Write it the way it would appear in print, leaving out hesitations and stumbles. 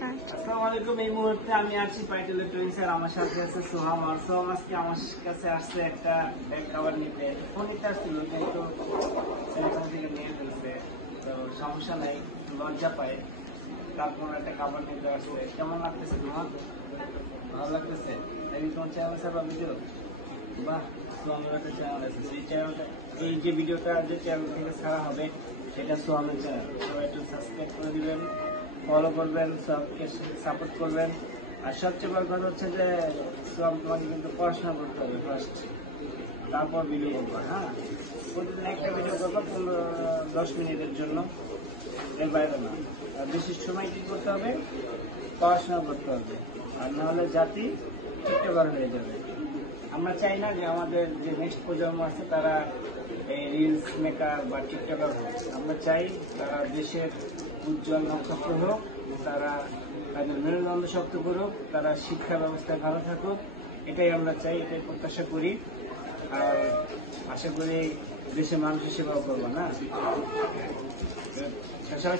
আসসালামু আলাইকুম। এই মুহূর্তে আমি আছি পাইটেল টুইন্সের, আমার সাথে আছে সোহাম। আর সোহাম আজকে আমার কাছে আসছে একটা ব্যাগ কভার নিতে। ফোন নিতে আসছিল কিন্তু সেখান থেকে নিয়ে ফেলছে, তো সমস্যা নাই, লজ্জা পায়। তারপর একটা কাভার নিতে আসছে। কেমন লাগতেছে তোমার? ভালো লাগতেছে? এই তোমার চ্যানেল সারা ভিডিও, বাহ, সোহামের একটা চ্যানেল আছে। এই চ্যানেলটা, এই যে ভিডিওটা যে চ্যানেল থেকে ছাড়া হবে এটা সোহামের চ্যানেল। সবাই একটু সাবস্ক্রাইব করে দিবেন, ফলো করবেন, সবকে সাপোর্ট করবেন। আর সবচেয়ে বড় কথা হচ্ছে যে সোহাম, তোমাকে কিন্তু পড়াশোনা করতে হবে ফার্স্ট, তারপর ভিডিও করবো। হ্যাঁ, প্রতিদিন একটা ভিডিও করবো 10 মিনিটের জন্য, এর বাইরে না। আর বেশি সময় কি করতে হবে? পড়াশোনা করতে হবে, আর নাহলে জাতি টিকটকার হয়ে যাবে। আমরা চাই না যে আমাদের যে নেক্সট প্রজন্ম আছে তারা এই রিলস মেকার বা টিকটকার হোক। আমরা চাই তারা দেশের উজ্জ্বল নক্ষত্র হোক, তারা তাদের মেরুদণ্ড শক্ত করুক, তারা শিক্ষা ব্যবস্থায় ভালো থাকুক। এটাই আমরা চাই, এটাই প্রত্যাশা করি। আর আশা করি দেশের মানুষের সেবাও করবো না। সবাই